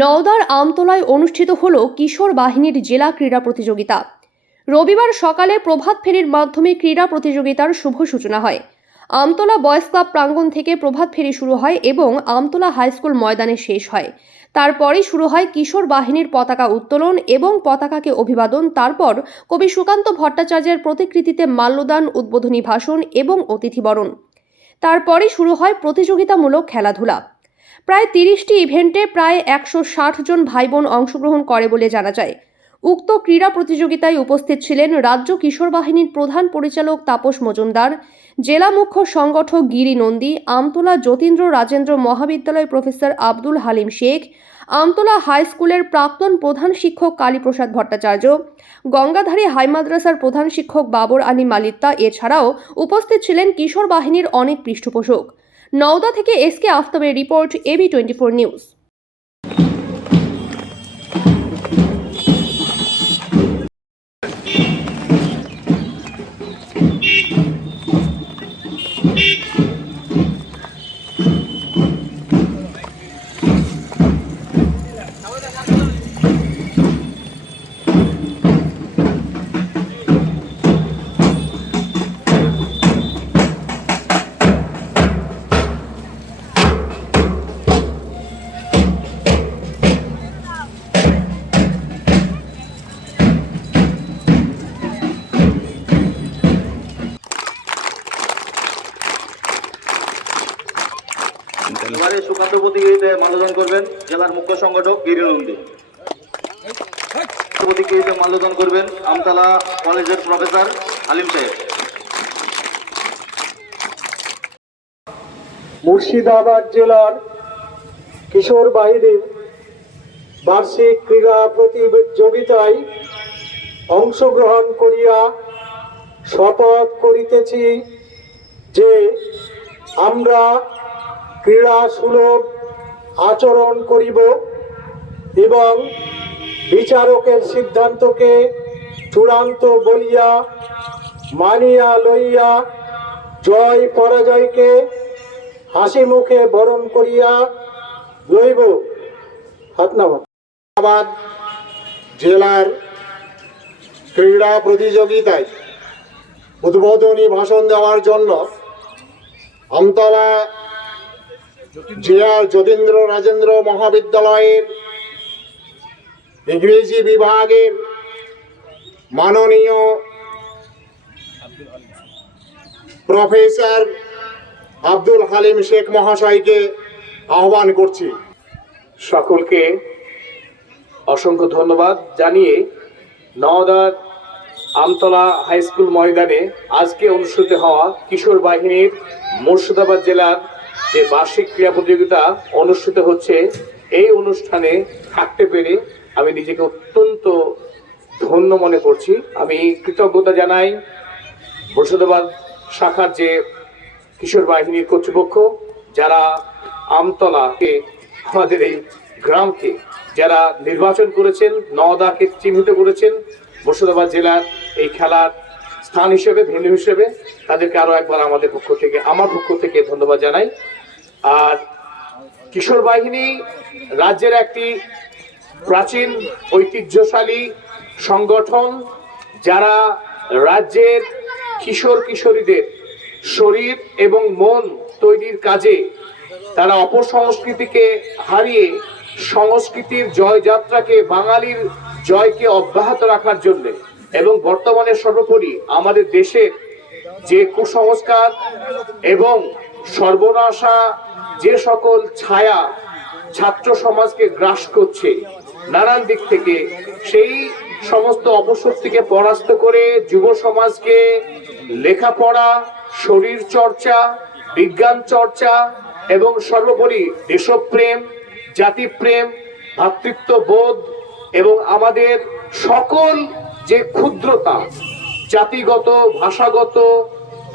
নওদার আমতলায় অনুষ্ঠিত হল কিশোর বাহিনীর জেলা ক্রীড়া প্রতিযোগিতা। রবিবার সকালে প্রভাত ফেরির মাধ্যমে ক্রীড়া প্রতিযোগিতার শুভ সূচনা হয়। আমতলা বয়েজ ক্লাব প্রাঙ্গণ থেকে প্রভাত ফেরি শুরু হয় এবং আমতলা হাইস্কুল ময়দানে শেষ হয়। তারপরেই শুরু হয় কিশোর বাহিনীর পতাকা উত্তোলন এবং পতাকাকে অভিবাদন। তারপর কবি সুকান্ত ভট্টাচার্যের প্রতিকৃতিতে মাল্যদান, উদ্বোধনী ভাষণ এবং অতিথিবরণ। তারপরেই শুরু হয় প্রতিযোগিতামূলক খেলাধুলা। প্রায় 30টি ইভেন্টে প্রায় 160 জন ভাই বোন অংশগ্রহণ করে বলে জানা যায়। উক্ত ক্রীড়া প্রতিযোগিতায় উপস্থিত ছিলেন রাজ্য কিশোর বাহিনীর প্রধান পরিচালক তাপস মজুমদার, জেলা মুখ্য সংগঠক গিরি নন্দী, আমতলা যতীন্দ্র রাজেন্দ্র মহাবিদ্যালয় প্রফেসর আব্দুল হালিম শেখ, আমতলা হাই স্কুলের প্রাক্তন প্রধান শিক্ষক কালীপ্রসাদ ভট্টাচার্য, গঙ্গাধারী হাই মাদ্রাসার প্রধান শিক্ষক বাবর আলী মালিত্তা। এছাড়াও উপস্থিত ছিলেন কিশোর বাহিনীর অনেক পৃষ্ঠপোষক। নওদা থেকে এসকে আফতাবের রিপোর্ট, AB24 নিউজ। এবারে সুকান্ত প্রতিযোগিতায় মাল্যদান করবেন জেলার মুখ্য সংগঠক গিরি নন্দী। প্রতিযোগিতায় মাল্যদান করবেন আমতলা কলেজের প্রফেসর আলিম সাহেব। মুর্শিদাবাদ জেলার কিশোর বাহিনীর বার্ষিক ক্রীড়া প্রতিযোগিতায় অংশগ্রহণ করিয়া শপথ করিতেছি যে আমরা ক্রীড়া সুলভ আচরণ করিব এবং বিচারকের সিদ্ধান্তকে চূড়ান্ত বলিয়া মানিয়া লইয়া জয় পরাজয়কে হাসি মুখে বরণ করিয়া লইব। মুর্শিদাবাদ জেলার ক্রীড়া প্রতিযোগিতায় উদ্বোধনী ভাষণ দেওয়ার জন্য আমতলা জেলার যতীন্দ্র রাজেন্দ্র মহাবিদ্যালয়ের ইংরেজি বিভাগের মাননীয় প্রফেসর আব্দুল হালিম শেখ মহাশয়কে আহ্বান করছি। সকলকে অসংখ্য ধন্যবাদ জানিয়ে নওদার আমতলা হাই স্কুল ময়দানে আজকে অনুষ্ঠিত হওয়া কিশোর বাহিনীর মুর্শিদাবাদ জেলার যে বার্ষিক ক্রীড়া প্রতিযোগিতা অনুষ্ঠিত হচ্ছে, এই অনুষ্ঠানে থাকতে পেরে আমি নিজেকে অত্যন্ত ধন্য মনে করছি। আমি কৃতজ্ঞতা জানাই মুর্শিদাবাদ শাখার যে কিশোর বাহিনীর কর্তৃপক্ষ, যারা আমতলাকে, আমাদের এই গ্রামকে যারা নির্বাচন করেছেন, নওদাকে চিহ্নিত করেছেন মুর্শিদাবাদ জেলার এই খেলার স্থান হিসেবে, ভেন্যু হিসেবে, তাদেরকে আরো একবার আমার পক্ষ থেকে ধন্যবাদ জানাই। আর কিশোর বাহিনী রাজ্যের একটি প্রাচীন ঐতিহ্যশালী সংগঠন, যারা রাজ্যের কিশোর কিশোরীদের শরীর এবং মন তৈরির কাজে তারা অপসংস্কৃতিকে হারিয়ে সংস্কৃতির জয়যাত্রাকে, বাঙালির জয়কে অব্যাহত রাখার জন্য এবং বর্তমানে সর্বোপরি আমাদের দেশের যে কুসংস্কার এবং সর্বনাশা, যে সকল ছায়া ছাত্র সমাজকে গ্রাস করছে নানান দিক থেকে, সেই সমস্ত অপশক্তিকে পরাস্ত করে যুব সমাজকে লেখাপড়া, শরীর চর্চা, বিজ্ঞান চর্চা এবং সর্বোপরি দেশপ্রেম, জাতিপ্রেম, ভ্রাতৃত্ববোধ এবং আমাদের সকল যে ক্ষুদ্রতা, জাতিগত, ভাষাগত,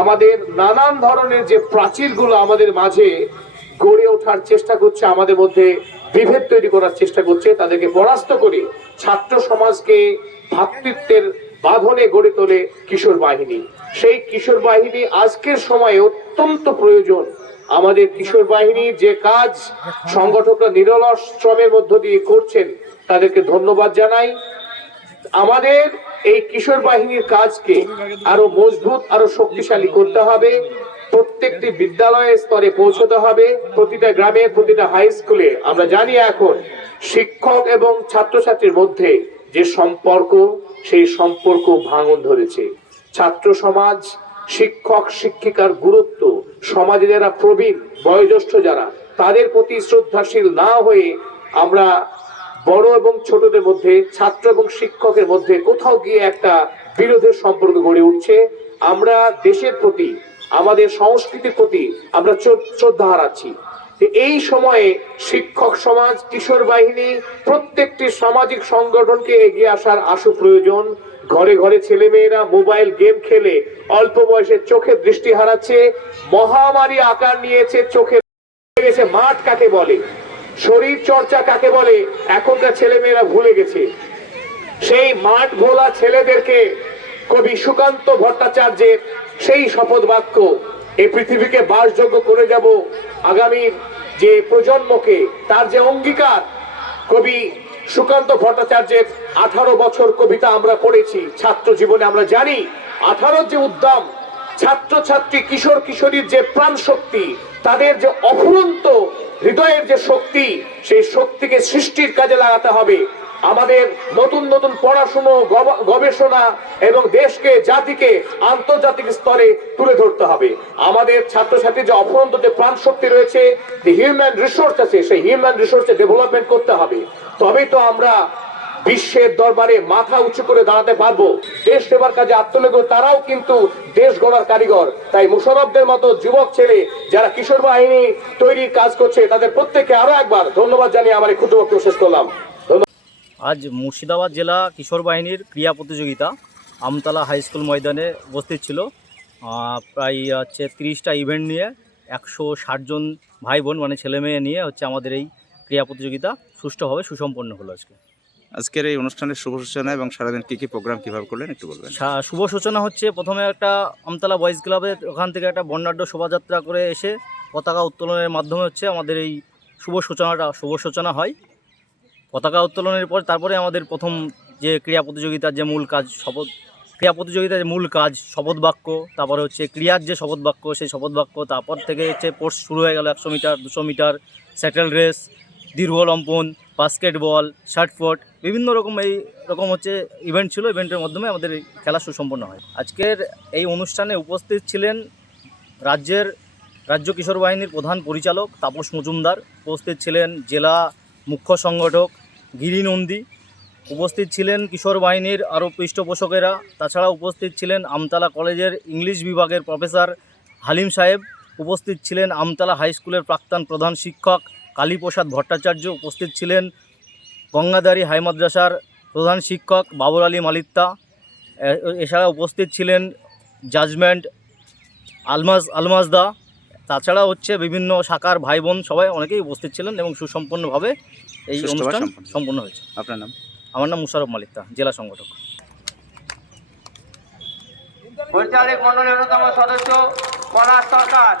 আমাদের নানান ধরনের যে প্রাচীরগুলো আমাদের মাঝে গড়ে ওঠার চেষ্টা করছে, আমাদের মধ্যে বিভেদ তৈরি করার চেষ্টা করছে, তাদেরকে পরাস্ত করে ছাত্র সমাজকে ভ্রাতৃত্বের বাঁধনে গড়ে তোলে কিশোর বাহিনী। সেই কিশোর বাহিনী আজকের সময়ে অত্যন্ত প্রয়োজন। আমাদের কিশোর বাহিনীর যে কাজ সংগঠকরা নিরলস শ্রমের মধ্য দিয়ে করছেন, তাদেরকে ধন্যবাদ জানাই। আমাদের এই কিশোর বাহিনীর কাজকে আরো মজবুত, আরো শক্তিশালী করতে হবে। প্রত্যেকটি বিদ্যালয়ের স্তরে পৌঁছতে হবে, প্রতিটা গ্রামে, প্রতিটা হাই স্কুলে। আমরা জানি এখন শিক্ষক এবং ছাত্রছাত্রীর মধ্যে যে সম্পর্ক, সেই সম্পর্ক ভাঙন ধরেছে। ছাত্র সমাজ, শিক্ষক শিক্ষিকার গুরুত্ব, সমাজে যারা প্রবীণ বয়োজ্যেষ্ঠ যারা, তাদের প্রতি শ্রদ্ধাশীল না হয়ে আমরা বড় এবং ছোটদের মধ্যে, ছাত্র এবং শিক্ষকের মধ্যে কোথাও গিয়ে একটা বিরোধের সম্পর্ক গড়ে উঠছে। আমরা দেশের প্রতি, আমাদের সংস্কৃতির প্রতি আমরা শ্রদ্ধা হারাচ্ছি। এই সময়ে শিক্ষক সমাজ, কিশোর বাহিনী, প্রত্যেকটি সামাজিক সংগঠনকে এগিয়ে আসার আশু প্রয়োজন। ঘরে ঘরে ছেলেমেয়েরা মোবাইল গেম খেলে অল্প বয়সে চোখের দৃষ্টি হারাচ্ছে, মহামারী আকার নিয়েছে। চোখে গেছে মাঠ কাকে বলে, শরীর চর্চা কাকে বলে, এখনকার ছেলেমেয়েরা ভুলে গেছে। সেই মাঠ ভোলা ছেলেদেরকে কবি সুকান্ত ভট্টাচার্যের সেই শপথ বাক্য, এই পৃথিবীকে বাসযোগ্য করে যাব আগামীর যে প্রজন্মকে, তার যে অঙ্গীকার, কবি সুকান্ত ভট্টাচার্যের 18 বছর কবিতা আমরা পড়েছি ছাত্র জীবনে। আমরা জানি 18 যে উদ্যম, ছাত্রছাত্রী, কিশোর কিশোরীর যে প্রাণ শক্তি, তাদের যে অফুরন্ত হৃদয়ের যে শক্তি, সেই শক্তিকে সৃষ্টির কাজে লাগাতে হবে। আমাদের নতুন নতুন পড়াশুনো, গবেষণা এবং দেশকে, জাতিকে আন্তর্জাতিক স্তরে তুলে ধরতে হবে। আমাদের ছাত্রছাত্রীর যে অফুরন্ত যে প্রাণ শক্তি রয়েছে, যে হিউম্যান রিসোর্স আছে, সেই হিউম্যান রিসোর্সে ডেভেলপমেন্ট করতে হবে। তবেই তো আমরা বিশ্বের দরবারে মাথা উঁচু করে দাঁড়াতে পারবো। দেশ সেবার কাজে আত্মনিয়োগ, তারাও কিন্তু দেশ গড়ার কারিগর। তাই মুশারফদের মতো যুবক ছেলে যারা কিশোর বাহিনী তৈরির কাজ করছে, তাদের প্রত্যেককে আরো একবার ধন্যবাদ জানিয়ে আমার এই ক্ষুদ্র বক্তব্য শেষ করলাম। আজ মুর্শিদাবাদ জেলা কিশোর বাহিনীর ক্রীড়া প্রতিযোগিতা আমতলা হাই স্কুল ময়দানে উপস্থিত ছিল। প্রায় 30টা ইভেন্ট নিয়ে 160 জন ভাই বোন মানে ছেলে মেয়ে নিয়ে আমাদের এই ক্রীড়া প্রতিযোগিতা সুষ্ঠুভাবে সুসম্পন্ন হলো। আজকের এই অনুষ্ঠানের শুভ সূচনা এবং সারাদিন কী প্রোগ্রাম কীভাবে করলেন একটু বলবেন? শুভ সূচনা হচ্ছে প্রথমে একটা আমতলা বয়েজ ক্লাবের ওখান থেকে একটা বর্ণাঢ্য শোভাযাত্রা করে এসে পতাকা উত্তোলনের মাধ্যমে আমাদের এই শুভ সূচনা হয়। পতাকা উত্তোলনের পর তারপরে আমাদের প্রথম যে ক্রীড়া প্রতিযোগিতার যে মূল কাজ, শপথ বাক্য, তারপরে ক্রীড়ার যে শপথ বাক্য, সেই শপথ বাক্য, তারপর থেকে পোস্ট শুরু হয়ে গেল 100 মিটার, 200 মিটার, স্যাটেল রেস, দীর্ঘ লম্ফন, বাস্কেটবল, শর্টপুট, বিভিন্ন রকম ইভেন্ট ছিল। ইভেন্টের মাধ্যমে আমাদের এই খেলা সুসম্পন্ন হয়। আজকের এই অনুষ্ঠানে উপস্থিত ছিলেন রাজ্য কিশোর বাহিনীর প্রধান পরিচালক তাপস মজুমদার, উপস্থিত ছিলেন জেলা মুখ্য সংগঠক গিরি নন্দী, উপস্থিত ছিলেন কিশোর বাহিনীর আরও পৃষ্ঠপোষকেরা। তাছাড়া উপস্থিত ছিলেন আমতলা কলেজের ইংলিশ বিভাগের প্রফেসর হালিম সাহেব, উপস্থিত ছিলেন আমতলা হাই স্কুলের প্রাক্তন প্রধান শিক্ষক কালীপ্রসাদ ভট্টাচার্য, উপস্থিত ছিলেন গঙ্গাধারী হাই মাদ্রাসার প্রধান শিক্ষক বাবর আলী মালিত্তা। এছাড়া উপস্থিত ছিলেন জাজমেন্ট আলমাজদা। তাছাড়া বিভিন্ন শাখার ভাই বোন সবাই অনেকেই উপস্থিত ছিলেন এবং সুসম্পন্নভাবে এই অনুষ্ঠান সম্পন্ন হয়েছে। আপনার নাম? আমার নাম মুশারফ মালিত্তা, জেলা সংগঠক। পরিচালক মন্ডলীর অন্যতম সদস্য পলাশ সরকার,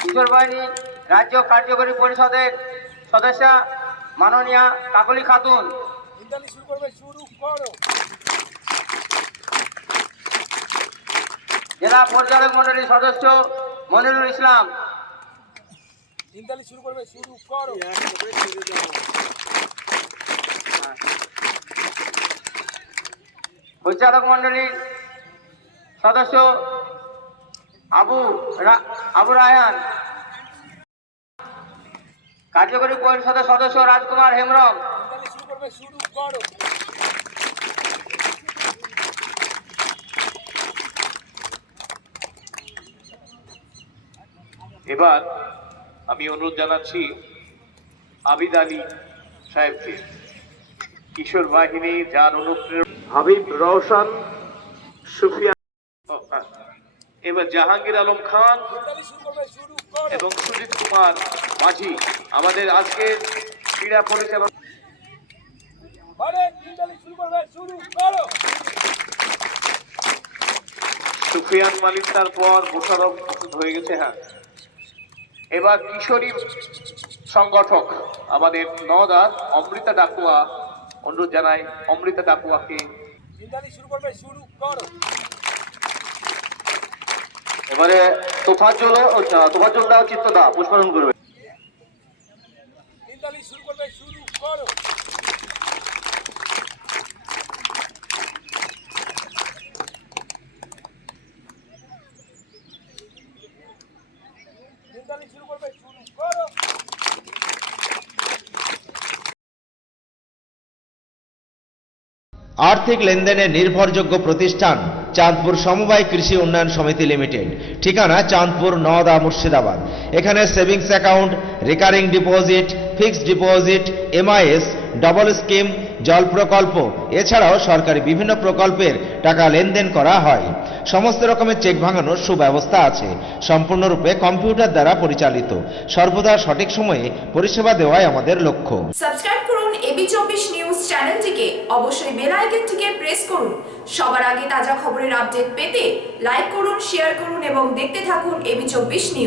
কিশোর বাহিনী রাজ্য কার্যকরী পরিষদের সদস্য মাননীয়া কাকলি খাতুন, জেলা পরিচালক মন্ডলীর সদস্য মনিরুল ইসলাম, পরিচালক মন্ডলীর সদস্য আবু রায়হান, কার্যকরী পরিষদের সদস্য রাজকুমার হেমব্রম, এবার আমি অনুরোধ জানাচ্ছি আবিদ আলী সাহেবকে, কিশোর বাহিনী যার অনুপ্রেরণা হাবিব রওশন, সুফিয়া, এবার জাহাঙ্গীর আলম খান এবং সুজিত কুমার মাঝি আমাদের আজকের ক্রীড়া পরিচালক। সুফিয়ান মালিক, তারপর মোশাররফ হয়ে গেছে। হ্যাঁ, এবার কিশোরী সংগঠক আমাদের নওদা অমৃতা ডাকুয়া, অনুরোধ জানাই অমৃতা ডাকুয়াকে। এবারে তোফাজ্জলদা চিত্তদা পুষ্পারণ করবে। আর্থিক লেনদেনের নির্ভরযোগ্য প্রতিষ্ঠান চাঁদপুর সমবায় কৃষি উন্নয়ন সমিতি লিমিটেড। ঠিকানা চাঁদপুর, নওদা, মুর্শিদাবাদ। এখানে savings account, recurring deposit, fixed deposit, MIS, double scheme, জল প্রকল্প এছাড়াও সরকারি বিভিন্ন প্রকল্পের টাকা লেনদেন করা হয়। সমস্ত রকমের চেক ভাঙানোর সুব্যবস্থা আছে। সম্পূর্ণরূপে কম্পিউটার দ্বারা পরিচালিত। সর্বদা সঠিক সময়ে পরিষেবা দেওয়াই আমাদের লক্ষ্য। সাবস্ক্রাইব করুন AB24 নিউজ চ্যানেলটিকে, অবশ্যই বেল আইকনটিকে প্রেস করুন। সবার আগে তাজা খবরের আপডেট পেতে লাইক করুন, শেয়ার করুন এবং দেখতে থাকুন AB24 নিউজ।